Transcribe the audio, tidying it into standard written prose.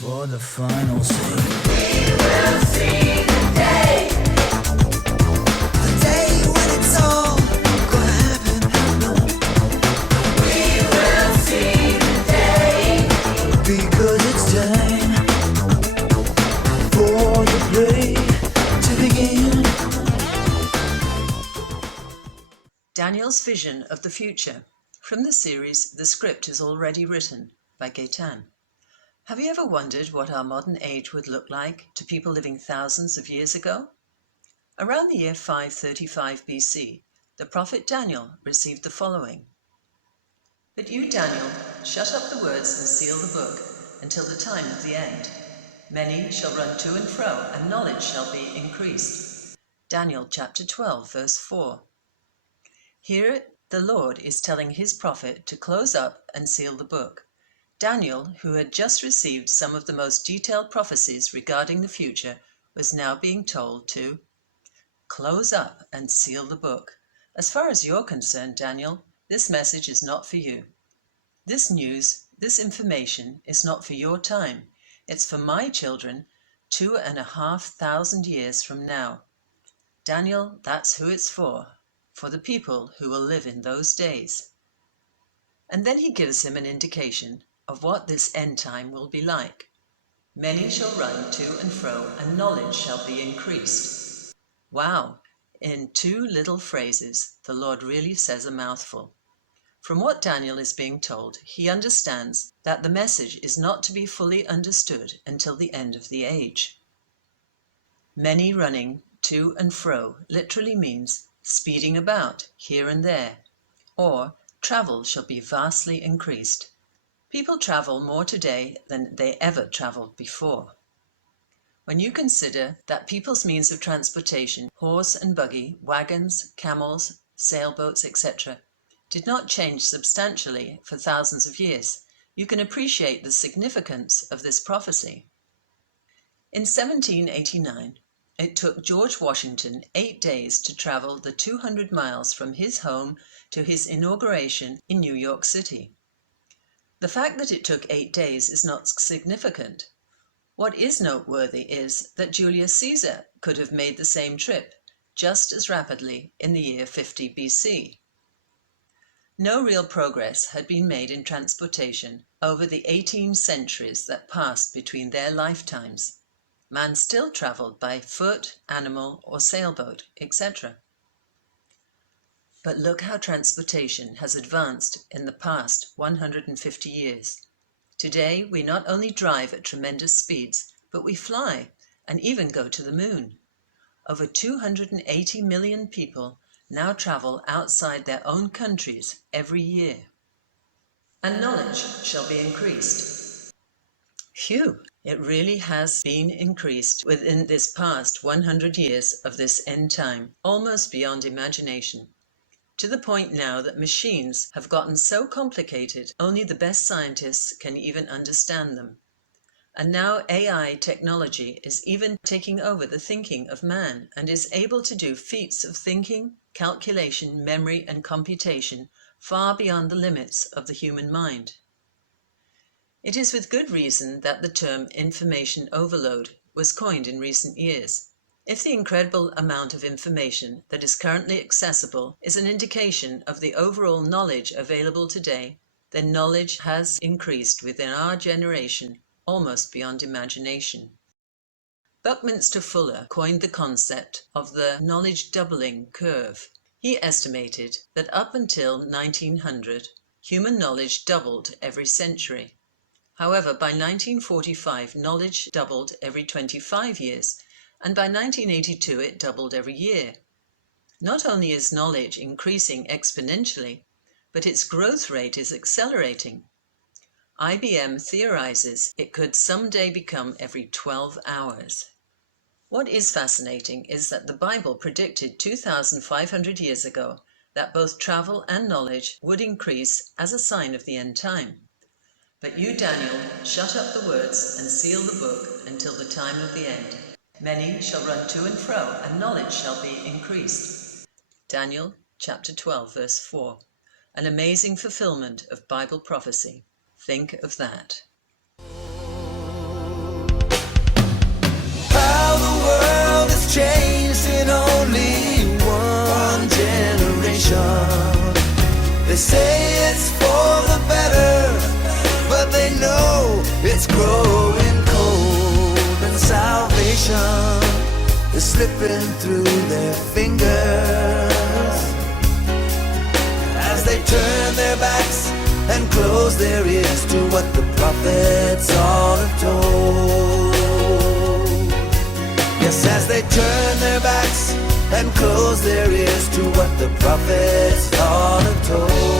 For the final scene, We will see the day. the day when it's all gonna happen. We will see the day. Because it's time for the play to begin. Daniel's Vision of the Future, from the series The Script is Already Written by Gaetan. Have you ever wondered what our modern age would look like to people living thousands of years ago? Around the year 535 BC, the prophet Daniel received the following. But you, Daniel, shut up the words and seal the book until the time of the end. Many shall run to and fro, and knowledge shall be increased. Daniel chapter 12, verse 4. Here the Lord is telling his prophet to close up and seal the book. Daniel, who had just received some of the most detailed prophecies regarding the future, was now being told to close up and seal the book. As far as you're concerned, Daniel, this message is not for you. This news, this information is not for your time. It's for my children 2,500 years from now. Daniel, that's who it's for the people who will live in those days. And then he gives him an indication of what this end time will be like. Many shall run to and fro, and knowledge shall be increased. Wow, in two little phrases, the Lord really says a mouthful. From what Daniel is being told, he understands that the message is not to be fully understood until the end of the age. Many running to and fro literally means speeding about here and there, or travel shall be vastly increased. People travel more today than they ever traveled before. When you consider that people's means of transportation, horse and buggy, wagons, camels, sailboats, etc., did not change substantially for thousands of years, you can appreciate the significance of this prophecy. In 1789, it took George Washington 8 days to travel the 200 miles from his home to his inauguration in New York City. The fact that it took 8 days is not significant. What is noteworthy is that Julius Caesar could have made the same trip just as rapidly in the year 50 BC. No real progress had been made in transportation over the 18 centuries that passed between their lifetimes. Man still traveled by foot, animal, or sailboat, etc. But look how transportation has advanced in the past 150 years. Today, we not only drive at tremendous speeds, but we fly and even go to the moon. Over 280 million people now travel outside their own countries every year. And knowledge shall be increased. Phew, it really has been increased within this past 100 years of this end time, almost beyond imagination. To the point now that machines have gotten so complicated, only the best scientists can even understand them. And now AI technology is even taking over the thinking of man and is able to do feats of thinking, calculation, memory, and computation far beyond the limits of the human mind. It is with good reason that the term information overload was coined in recent years. If the incredible amount of information that is currently accessible is an indication of the overall knowledge available today, then knowledge has increased within our generation almost beyond imagination. Buckminster Fuller coined the concept of the knowledge doubling curve. He estimated that up until 1900, human knowledge doubled every century. However, by 1945, knowledge doubled every 25 years, and by 1982 it doubled every year. Not only is knowledge increasing exponentially, but its growth rate is accelerating. IBM theorizes it could someday become every 12 hours. What is fascinating is that the Bible predicted 2,500 years ago that both travel and knowledge would increase as a sign of the end time. But you, Daniel, shut up the words and seal the book until the time of the end. Many shall run to and fro, and knowledge shall be increased. Daniel chapter 12, verse 4. An amazing fulfillment of Bible prophecy. Think of that. salvation. They say it's for the better, but they know it's growing cold, and salvation is slipping through their fingers as they turn their backs and close their ears to what the prophets all have told. Yes, as they turn their backs and close their ears to what the prophets all have told.